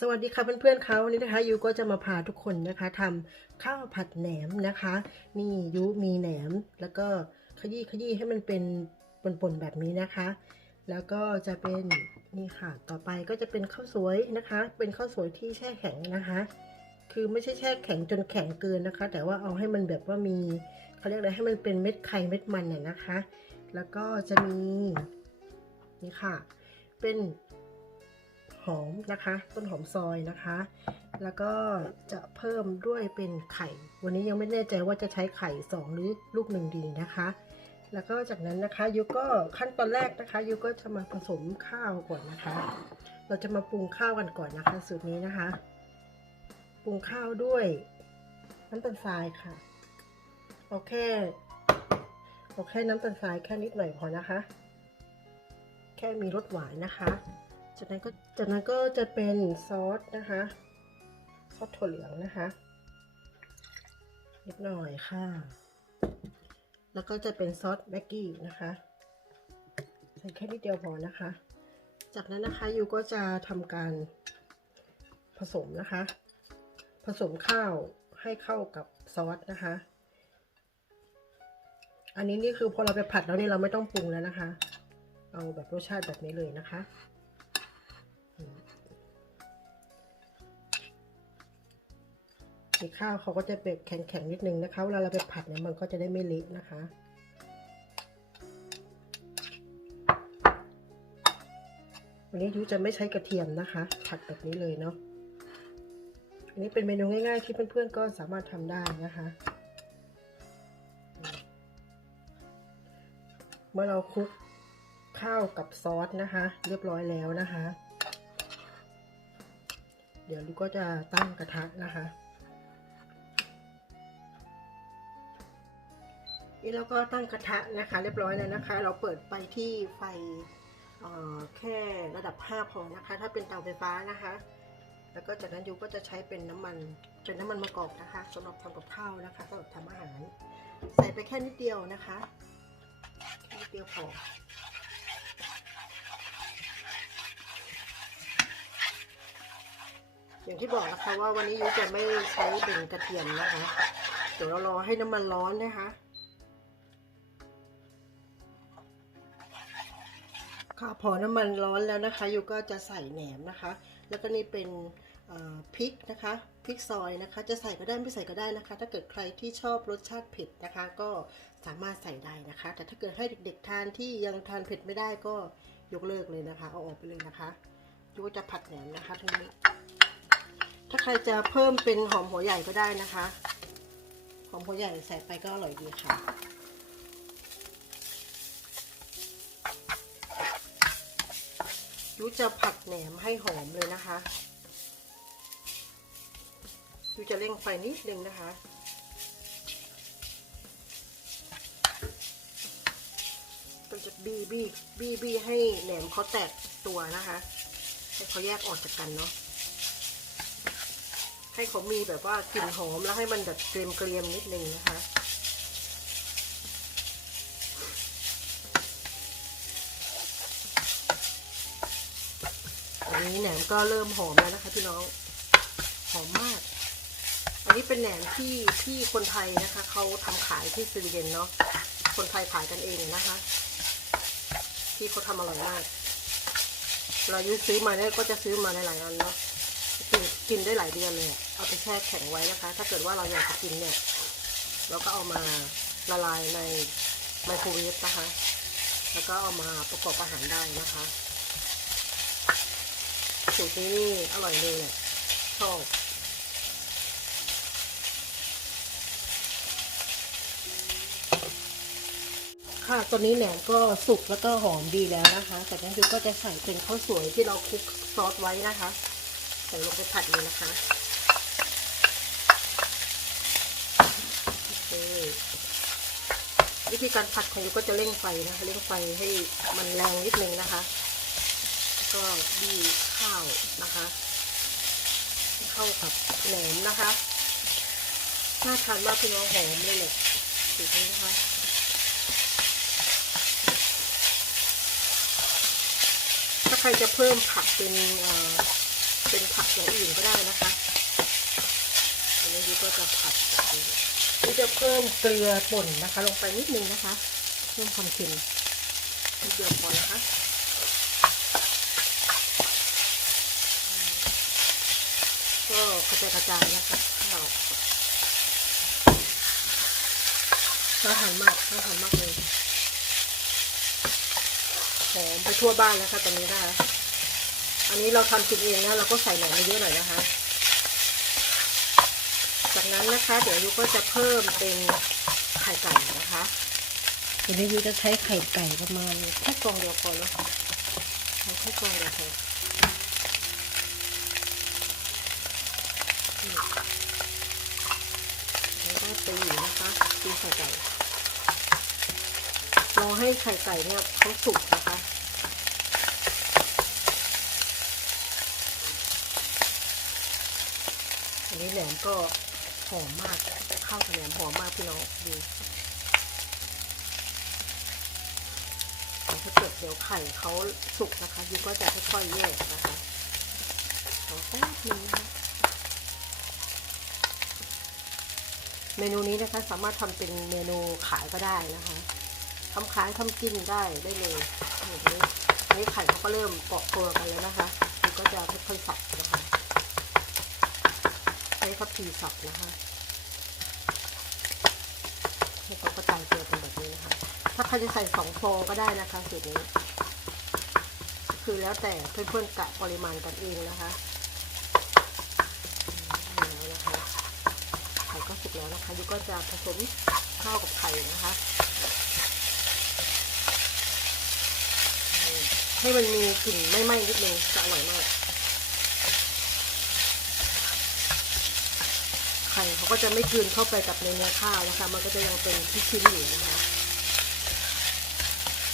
สวัสดีค่ะเพื่อนๆเขาวันนี้นะคะยูก็จะมาพาทุกคนนะคะทำข้าวผัดแหนมนะคะ นี่ยูมีแหนมแล้วก็ขยี้ขยี้ให้มันเป็นป่นๆแบบนี้นะคะ แล้วก็จะเป็นนี่ค่ะ ต่อไปก็จะเป็นข้าวสวยนะคะ เป็นข้าวสวยที่แช่แข็งนะคะ คือไม่ใช่แช่แข็งจนแข็งเกินนะคะ แต่ว่าเอาให้มันแบบว่ามีเขาเรียกอะไรให้มันเป็นเม็ดไข่เม็ดมันน่ะนะคะ แล้วก็จะมีนี่ค่ะ เป็น หอมนะคะ ต้นหอมซอยนะคะ แล้วก็จะเพิ่มด้วยเป็นไข่ วันนี้ยังไม่แน่ใจว่าจะใช้ไข่สองหรือลูกหนึ่งดีนะคะ แล้วก็จากนั้นนะคะยูก็ขั้นตอนแรกนะคะยูก็จะมาผสมข้าวก่อนนะคะ เราจะมาปรุงข้าวกันก่อนนะคะ สูตรนี้นะคะ ปรุงข้าวด้วยน้ำตาลทรายค่ะเอาแค่เอาแค่น้ำตาลทรายแค่นิดหน่อยพอนะคะ แค่มีรสหวานนะคะ จากนั้นก็จากนั้นก็จะเป็นซอสนะคะซอสถั่วเหลืองนะคะนิดหน่อยค่ะ แล้วก็จะเป็นซอสแม็กกี้นะคะใส่แค่นิดเดียวพอนะคะ จากนั้นนะคะยูก็จะทำการผสมนะคะ ผสมข้าวให้เข้ากับซอสนะคะ อันนี้นี่คือพอเราไปผัดแล้วนี่เราไม่ต้องปรุงแล้วนะคะ เอาแบบรสชาติแบบนี้เลยนะคะ ข้าวเขาก็จะแบบแข็งๆนิดนึงนะคะเวลาเราไปผัดเนี่ยมันก็จะได้ไม่เละนะคะวันนี้ยูจะไม่ใช้กระเทียมนะคะ ผัดแบบนี้เลยเนาะอันนี้เป็นเมนูง่ายๆที่เพื่อนๆก็สามารถทำได้นะคะ เมื่อเราคลุกข้าวกับซอสนะคะ เรียบร้อยแล้วนะคะ เดี๋ยวลูกก็จะตั้งกระทะนะคะ นี่เราก็ตั้งกระทะนะคะ เรียบร้อยแล้วนะคะ เราเปิดไปที่ไฟแค่ระดับ 5 พอนะคะ ถ้าเป็นเตาไฟฟ้านะคะ แล้วก็จากนั้นยูก็จะใช้เป็นน้ำมันเป็นน้ำมันมะกอกนะคะสำหรับทำกับข้าวนะคะสำหรับทำอาหาร ใส่ไปแค่นิดเดียวนะคะแค่นิดเดียวพออย่างที่บอกนะคะว่าวันนี้ยูจะไม่ใช้เป็นกระเทียมนะคะ เดี๋ยวเรารอให้น้ำมันร้อนนะคะ ค่ะพอน้ำมันร้อนแล้วนะคะยูก็จะใส่แหนมนะคะ แล้วก็นี่เป็นพริกนะคะพริกซอยนะคะ จะใส่ก็ได้ไม่ใส่ก็ได้นะคะ ถ้าเกิดใครที่ชอบรสชาติเผ็ดนะคะ ก็สามารถใส่ได้นะคะ แต่ถ้าเกิดให้เด็กๆทานที่ยังทานเผ็ดไม่ได้ก็ยกเลิกเลยนะคะ เอาออกไปเลยนะคะยูก็จะผัดแหนมนะคะทีนี้ถ้าใครจะเพิ่มเป็นหอมหัวใหญ่ก็ได้นะคะ หอมหัวใหญ่ใส่ไปก็อร่อยดีค่ะ ยูจะผัดแหนมให้หอมเลยนะคะยูจะเร่งไฟนิดนึงนะคะก็จะบีบีบีบีให้แหนมเขาแตกตัวนะคะ ให้เขาแยกออกจากกันเนาะให้เขามีแบบว่ากลิ่นหอมแล้วให้มันแบบเกรียมเกรียมๆนิดนึงนะคะ นี้แหนมก็เริ่มหอมแล้วนะคะพี่น้องหอมมาก อันนี้เป็นแหนมที่ที่คนไทยนะคะเขาทำขายที่สวีเดนเนาะคนไทยขายกันเองนะคะ ที่เขาทำอร่อยมาก เรายุซื้อมาเนี่ยก็จะซื้อมาหลายๆอันเนาะกินกินได้หลายเดือนเลยเอาไปแช่แข็งไว้นะคะ ถ้าเกิดว่าเราอยากจะกินเนี่ยเราก็เอามาละลายในไมโครเวฟนะคะ แล้วก็เอามาประกอบอาหารได้นะคะ สูตรนี้นี่อร่อยเลยเนี่ยชอบค่ะตอนนี้แหนมก็สุกแล้วก็หอมดีแล้วนะคะจากนั้นคือก็จะใส่เป็นข้าวสวยที่เราคลุกซอสไว้นะคะ ใส่ลงไปผัดเลยนะคะโอเควิธีการผัดของยูก็จะเร่งไฟนะคะเร่งไฟให้มันแรงนิดนึงนะคะ ก็บี้ ข้าวนะคะเข้ากับแหนมนะคะน่าทานมากพี่น้องหอมเลยเลยสูนี้นะคะถ้าใครจะเพิ่มผักเป็นเป็นผักอย่างอื่นก็ได้นะคะอันนี้ยูก็จะผัดนี้ยูจะเพิ่มเกลือป่นนะคะ ลงไปนิดนึงนะคะเพิ่มความเค็มนิดเดียวพอนะคะอืมก็ กระจายนะคะข้าวน่าทานมากน่าทานมากเลยหอมไปทั่วบ้านแล้วค่ะตอนนี้นะคะ อันนี้เราทำกินเองนะเราก็ใส่หนมมาเยอะหน่อยนะคะ จากนั้นนะคะ เดี๋ยวยูก็จะเพิ่มเป็นไข่ไก่นะคะเดี๋ยวยูจะใช้ไข่ไก่ประมาณแค่กองเดียวพอเนาะเอาแค่กองเดียวพอ แล้วก็ตีนะคะตีไข่ไก่รอให้ไข่ไก่เนี่ยเขาสุกนะคะอันนี้แหนมก็หอมมากข้าวแหนมหอมมากพี่น้องดูถ้าเกิดเดี๋ยวไข่เขาสุกนะคะยูก็จะค่อยๆแยกนะคะขอแป๊บนึงนะคะ เมนูนี้นะคะสามารถทำเป็นเมนูขายก็ได้นะคะทำขายทำกินได้ได้เลยอย่างนี้นี้ไข่เขาก็เริ่มเกาะตัวกันแล้วนะคะยูก็จะค่อยๆสับนะคะใช้คัพพีสับนะคะให้เขากระจายตัวกันแบบนี้นะคะ ถ้าใครจะใส่สองฟองก็ได้นะคะสูตรนี้ คือแล้วแต่เพื่อนๆกะปริมาณกันเองนะคะอืมแล้วนะคะไข่ก็สุก แล้วนะคะยุก็จะผสมข้าวกับไข่นะคะ ให้มันมีกลิ่นไม่ไหม้นิดนึงจะอร่อยมาก ไข่เขาก็จะไม่กืนเข้าไปกับในเนื้อข้าวนะคะ มันก็จะยังเป็นชิ้นๆอยู่นะคะ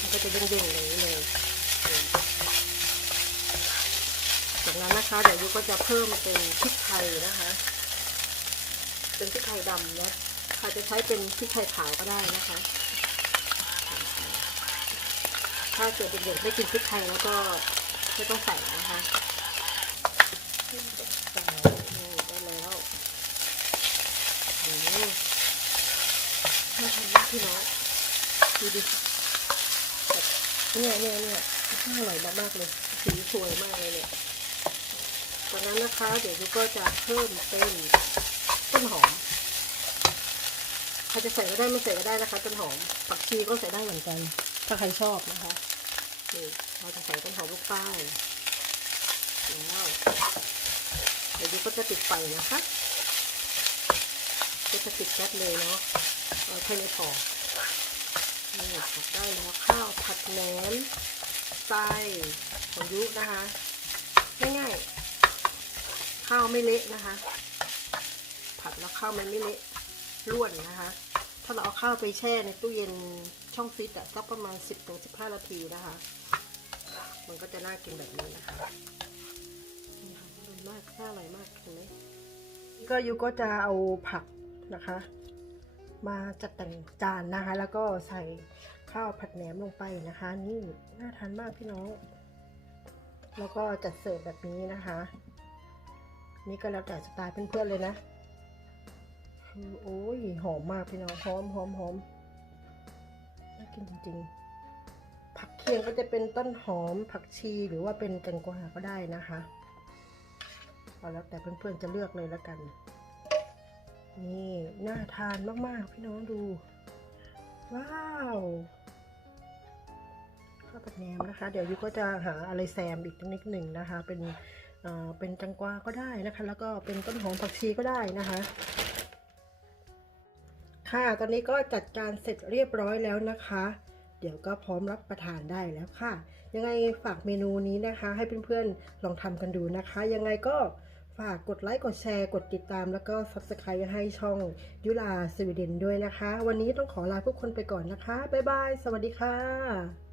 มันก็จะเด้งๆอย่างนี้เลยจากนั้นนะคะเดี๋ยวยุก็จะเพิ่มเป็นพริกไทยนะคะ เป็นพริกไทยดำนะใครจะใช้เป็นพริกไทยขาวก็ได้นะคะ ถ้าเกิดเด็กๆไม่กินพริกไทยแล้วก็ไม่ต้องใส่นะคะได้แล้วโอ้โหน่าทานมากพี่น้องดูดิเนี่ยเนี่ยเนี่ยน่าอร่อยมากๆเลย สีสวยมากเลยเนี่ยจากนั้นนะคะ เดี๋ยวยูก็จะเพิ่มเป็น ต้นหอมใครจะใส่ก็ได้ไม่ใส่ก็ได้นะคะต้นหอมผักชีก็ใส่ได้เหมือนกัน ถ้าใครชอบนะคะนี่เราจะใส่ต้นหอมลูกป้ายแล้วเดี๋ยวยูก็จะติดไฟนะคะก็จะติดแก๊สเลยเนาะเอาแค่นี้พอนี่ผัดได้แล้วข้าวผัดแหนมไส้ของยุนะคะง่ายๆข้าวไม่เละนะคะ ผัดแล้วข้าวมันไม่เละร่วนนะคะ ถ้าเราเอาข้าวไปแช่ในตู้เย็นช่องฟรีซอะสักประมาณ 10-15 นาทีนะคะ มันก็จะน่ากินแบบนี้นะคะนี่ค่ะอร่อยมากน่าอร่อยมากเห็นไหมก็ยูก็จะเอาผักนะคะ มาจัดแต่งจานนะคะ แล้วก็ใส่ข้าวผัดแหนมลงไปนะคะ นี่น่าทานมากพี่น้อง แล้วก็จัดเสิร์ฟแบบนี้นะคะ นี่ก็แล้วแต่สไตล์เพื่อนๆเลยนะ คือโอ้ยหอมมากพี่น้องหอมหอมหอมน่ากินจริงๆ ผักเคียงก็จะเป็นต้นหอมผักชีหรือว่าเป็นแตงกวาก็ได้นะคะเอาแล้วแต่เพื่อนๆจะเลือกเลยแล้วกัน นี่น่าทานมากๆพี่น้องดู ว้าวข้าวผัดแหนมนะคะ เดี๋ยวยูก็จะหาอะไรแซมอีกนิดหนึ่งนะคะ เป็นเอ่อเป็นจังกวาก็ได้นะคะ แล้วก็เป็นต้นหอมผักชีก็ได้นะคะ ค่ะ ตอนนี้ก็จัดการเสร็จเรียบร้อยแล้วนะคะ เดี๋ยวก็พร้อมรับประทานได้แล้วค่ะ ยังไงฝากเมนูนี้นะคะ ให้เพื่อนๆลองทำกันดูนะคะ ยังไงก็ฝากกดไลค์ กดแชร์ กดติดตาม แล้วก็ Subscribe ให้ช่องยุลาสวีเดนด้วยนะคะ วันนี้ต้องขอลาทุกคนไปก่อนนะคะ บ๊ายบาย สวัสดีค่ะ